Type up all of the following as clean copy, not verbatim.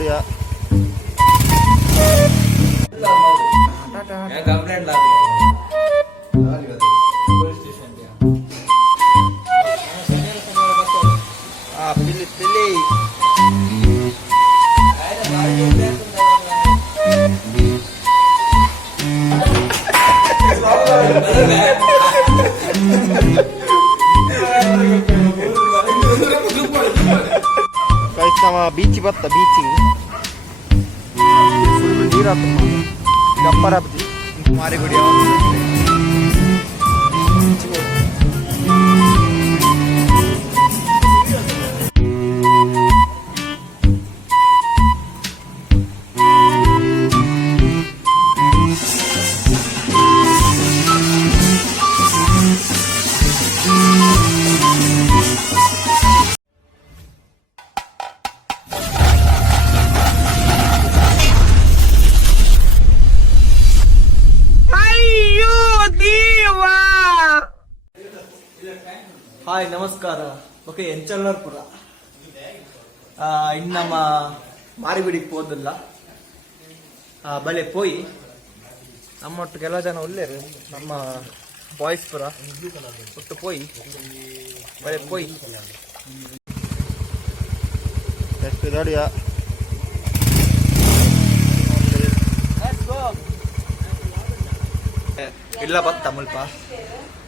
गाड़िया कंप्लेंट पिली पिली बीच बत्ता बीच ನೀರು ಗಪ್ಪರ ಮಾರಿ ಗುಡಿ ಹಾಯ್ ನಮಸ್ಕಾರ. ಓಕೆ ಎಂಚಲ್ನರ್ಪುರ ಇನ್ನು ನಮ್ಮ ಮಾರಿಗುಡಿಗೆ ಹೋದಲ್ಲ ಬಲೆ ಪೋಯಿ ನಮ್ಮೊಟ್ಟು ಕೆಲವು ಜನ ಒಳ್ಳೆಯರು ನಮ್ಮ ಬಾಯ್ಸ್ ಪುರ ಒಟ್ಟು ಪೋಯಿ ಬಲೆ ಪೋಯಿ ಎಷ್ಟು ಗಾಡಿಯ ಇಲ್ಲ ಬತ್ತ ಮುಲ್ಪ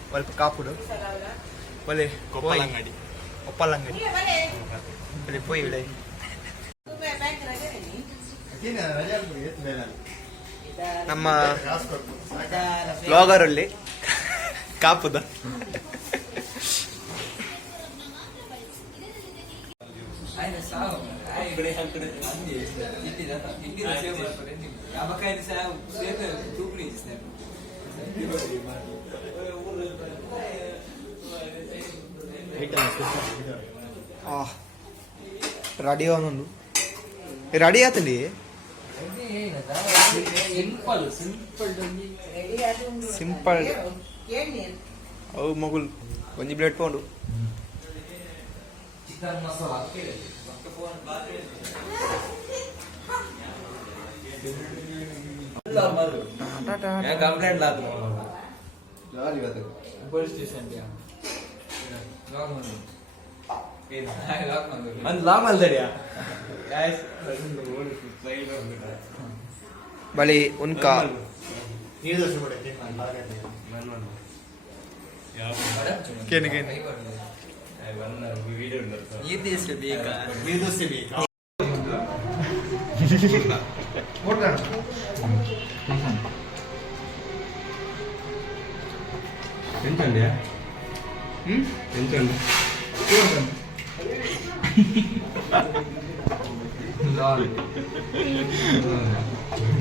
ಸ್ವಲ್ಪ ಕಾಪುಡು ಬಲೆ ಒಪ್ಪಲಂಗಡಿ ಬಲೆ ಪೋಯಿ ವಿಳೆ ನಮ್ಮ ಬ್ಲಾಗರ್ ಅಲ್ಲಿ ಕಾಪುದ రెడీ అవును రెడీ అవుతుంది సింపుల్ అవు మొగులు కొంచెం ప్లేట్ పోండు ಕಂಪ್ಲೇಂಟ್ ಪೊಲೀಸ್ ಸ್ಟೇಷನ್ ಬಳಿ ಉನ್ಕಾ ఎంతండి ఎంతండి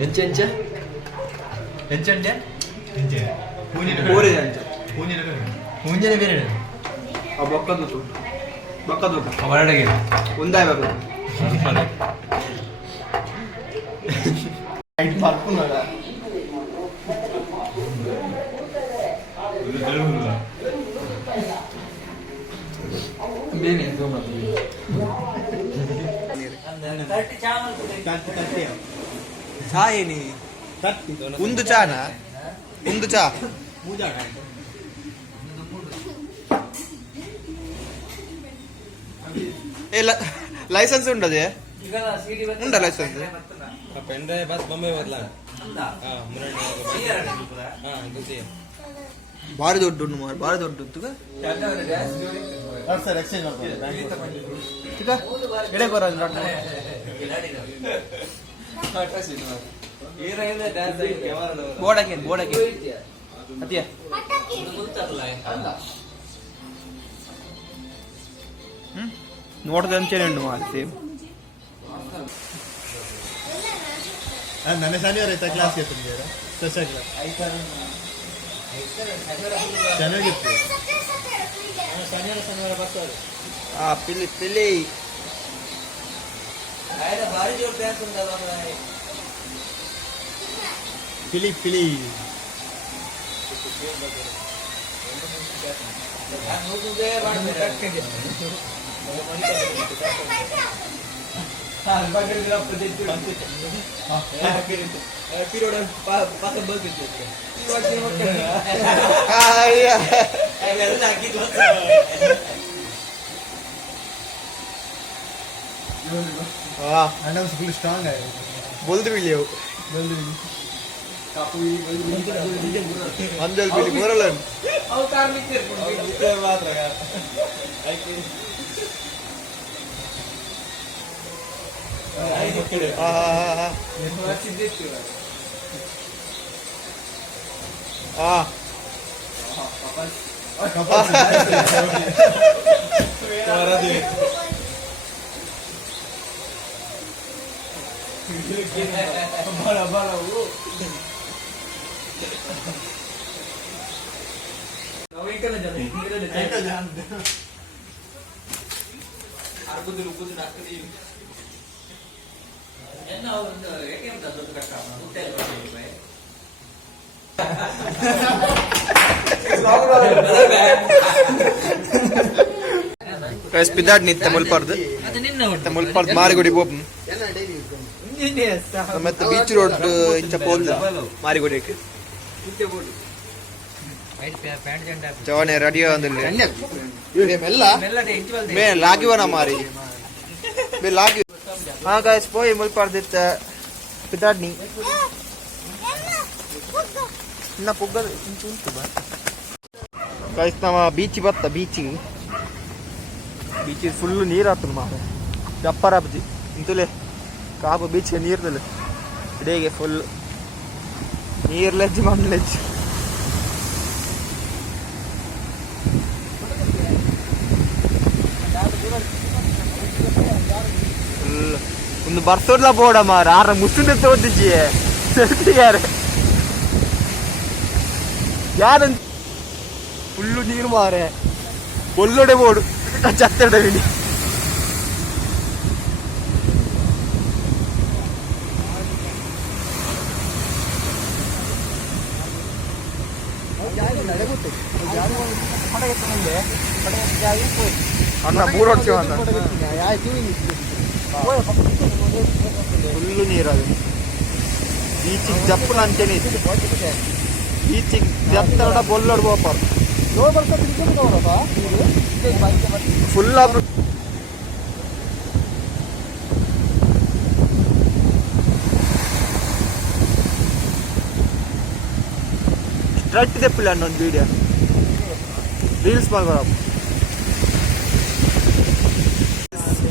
ಎಂಚೆ ಎಂಚಂಡೆ ಮುಂಜಾನೆ ಬೇರೆ ಬೊಕ್ಕದು ಹೊರಡೆಗೆ ಒಂದೇ ಬರ್ಕೊಂಡ ಚಾ ಏನಿ ಒಂದು ಚಾನ ಒಂದು ಚಾ ಲೈಸೆನ್ಸ್ ಉಂಟದೆ ಉಂಟ ಲೈಸೆನ್ಸ್ ಪೆನ್ ಡ್ರೈವ್ ಬಸ್ ಬೊಂಬೆ ಬದಲ ಭಾರಿ ದೊಡ್ಡ ಉಂಟು ಮಾರು ಭಾರಿ ದೊಡ್ಡ ಉಂಟು ಎಡೆ ಬರ ಬೋಡಕ್ಕೆ ಅತಿಯ ನೋಡ್ದೆ ಅಂತೇಳಿ ಉಂಟು ಮಾರು ನನ್ನ ಶನಿವಾರ ಆಯ್ತಾ ಕ್ಲಾಸ್ ಸ್ಪೆಷಲ್ ಕ್ಲಾಸ್ ಚೆನ್ನಾಗಿತ್ತು ಶನಿವಾರ ಬರ್ತಾರೆ ಪಿಲಿ ಪಿಲಿ ಭಾರಿ ಜೋರ್ ಡ್ಯಾನ್ಸ್ ಉಂಟಲ್ಲ ಪಿಲಿ ಪಿಲಿ अण्णा फुल स्ट्रांग आहे बोलते बिली हो मंजल बिली बोरलन पिदाड नित्य मुल्पर्द मुल्पर्द मारिगुडी पोप ಮತ್ತೆ ಬೀಚ್ ರೋಡ್ ಇಂಚ ಪೋಲ್ ಮಾರಿಗುಡಿಗೆ ಜವಾನೆ ರೆಡಿ ಆಂದಿಲ್ಲ ಮೇ ಲಾಗಿವನ ಮಾರಿ ಮೇ ಲಾಗಿ ಹಾಂ ಗೈಸ್ ಪೋಯಿ ಮುಲ್ಪಾರ್ದಿತ್ತ ಪಿದಾಡ್ನಿ ಇನ್ನ ಪುಗ್ಗದ ಇಂಚು ಉಂಟು ಬಾ ಗೈಸ್ ನಮ್ಮ ಬೀಚ್ ಬತ್ತ ಬೀಚಿಗೆ ಫುಲ್ ನೀರು ಆತನ ಮಾರ ಜಪ್ಪರ ಬಜ್ಜಿ ಇಂತಲೇ ಕಾಪು ಬೀಚ್ಗೆ ನೀರ್ದಲ್ಲ ಇಡೀಗೆ ಫುಲ್ ನೀರು ಲೆಜ್ಜು ಮಣ್ಣು ಲೆಜ್ಜು ಫುಲ್ ಒಂದು ಬರ್ಸೋಡ್ಲ ಬೋಡ ಮಾರ ಆರ ಮುಸ್ಲಿಂ ತೋದಿಜ್ಜಿ ಯಾರು ಯಾರಂತ ಫುಲ್ಲು ನೀರು ಮಾರೆ ಒಳ್ಳೊಡೆ ಬೋಡು ಚತ್ತಡ ವಿನಿ ಅಣ್ಣ ಮೂರು ವರ್ಷ ಫುಲ್ಲು ನೀರದು ಬೀಚಿಗೆ ಜಪ್ಪನ ಅಂತೇನೆ ಬೀಚಿಗೆ ಜತ್ತಡ ಬೊಲ್ಲೊಡ್ ಬೋಪಾರ ಫುಲ್ ಸ್ಟ್ರಟ್ ತೆಪ್ಪಿಲ್ಲ ಅನ್ನೊಂದು ವಿಡಿಯೋ ರೀಲ್ಸ್ ಮಾಡ್ಬಾರ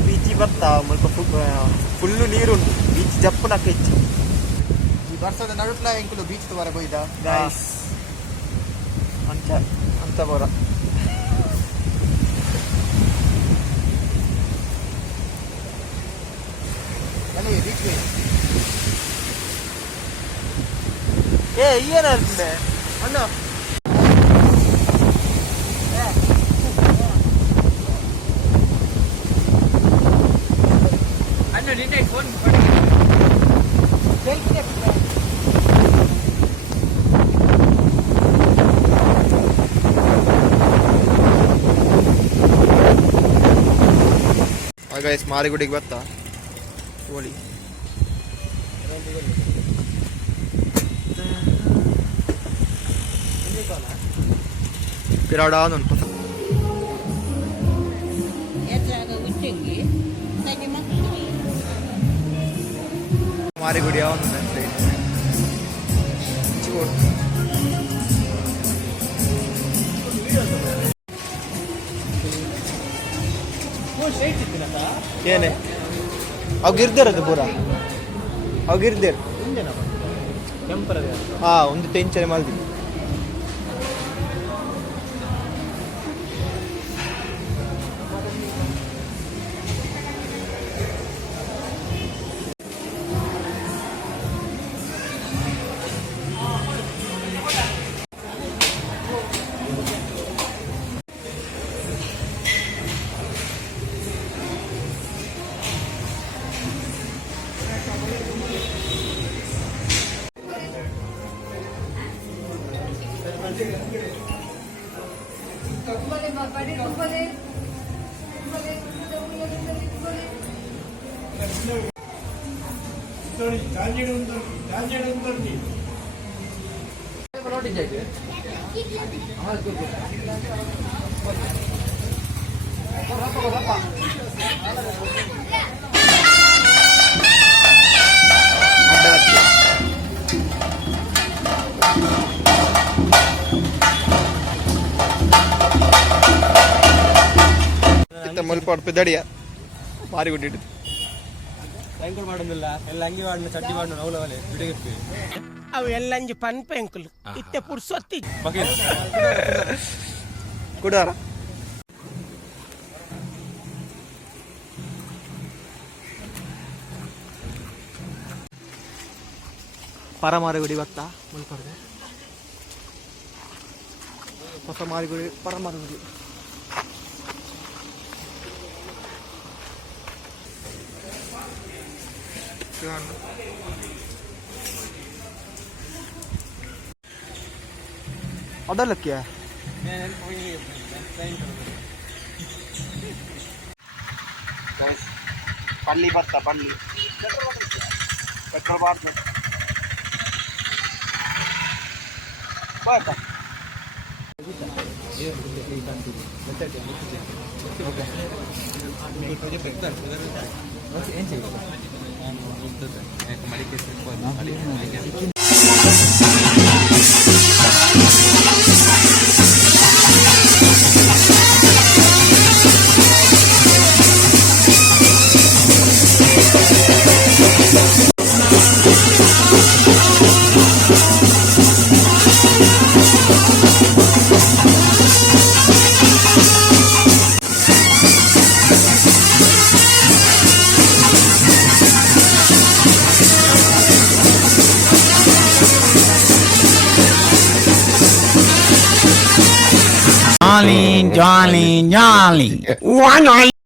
ಬೀಚಿ ಬರ್ತಾ ಫುಲ್ಲು ನೀರುಂಟು ಬೀಚ್ ಜಪ್ಪನಕ್ಕ ಹೆಚ್ಚಿ ಈ ವರ್ಷದ ನಡುಟ್ಲ ಎಂಕುಲು ಬೀಚ್ ವರ ಬೈದ ಗಾಯ್ಸ್ ಅಂಚ ಅಂತ ಬರ ಏ ಏನಾಗ್ತದೆ ಅಣ್ಣ ಅಣ್ಣ ನಿನ್ನೆ ಫೋನ್ ಗೈಸ್ ಮಾರಿಗುಡಿಗೆ ಬತ್ತಾ ಹೋಳಿ ಪಿರಾಡ ಉಂಟು ಮಾರಿಗುಡಿ ಯಾವುದು ಏನೇ ಅವು ಗಿರ್ದಿರದು ಪೂರ ಅವು ಗಿರ್ದಿರ್ ಹಾ ಒಂದು ಟೆನ್ಷನ್ ಮಾಡ್ತೀವಿ ಮುಲ್ಪಾಡು ಪೆದ್ದಡಿಯ ಮಾರಿ ಕೊಟ್ಟಿಟ್ಟು ಸಾಯಂಕಾಲ ಮಾಡೋದಿಲ್ಲ ಎಲ್ಲ ಅಂಗಿ ವಾಡಿನ ಚಡ್ಡಿ ವಾಡಿನ ಅವಲವಲೆ ಬಿಡಗಿರ್ತೀವಿ ಅವು ಎಲ್ಲಂಜಿ ಪನ್ ಪೆಂಕುಲು ಇತ್ತೆ ಪುಡ್ಸೊತ್ತಿ ಕುಡಾರ ಪರಮಾರಿಗುಡಿ ಭತ್ತ ಮುಲ್ಪಾಡ್ದೆ ಹೊಸ ಮಾರಿಗುಡಿ ಪರಮಾರಿಗುಡಿ ಅದಲ್ಲಕ್ಕೆ ಪಲ್ಲಿ ಭತ್ತ ಪಲ್ಲಿ ಪೆಟ್ರೋಲ್ ಬಾತ್ ಬಾಯ್ತಾ Jolly, jolly, jolly. One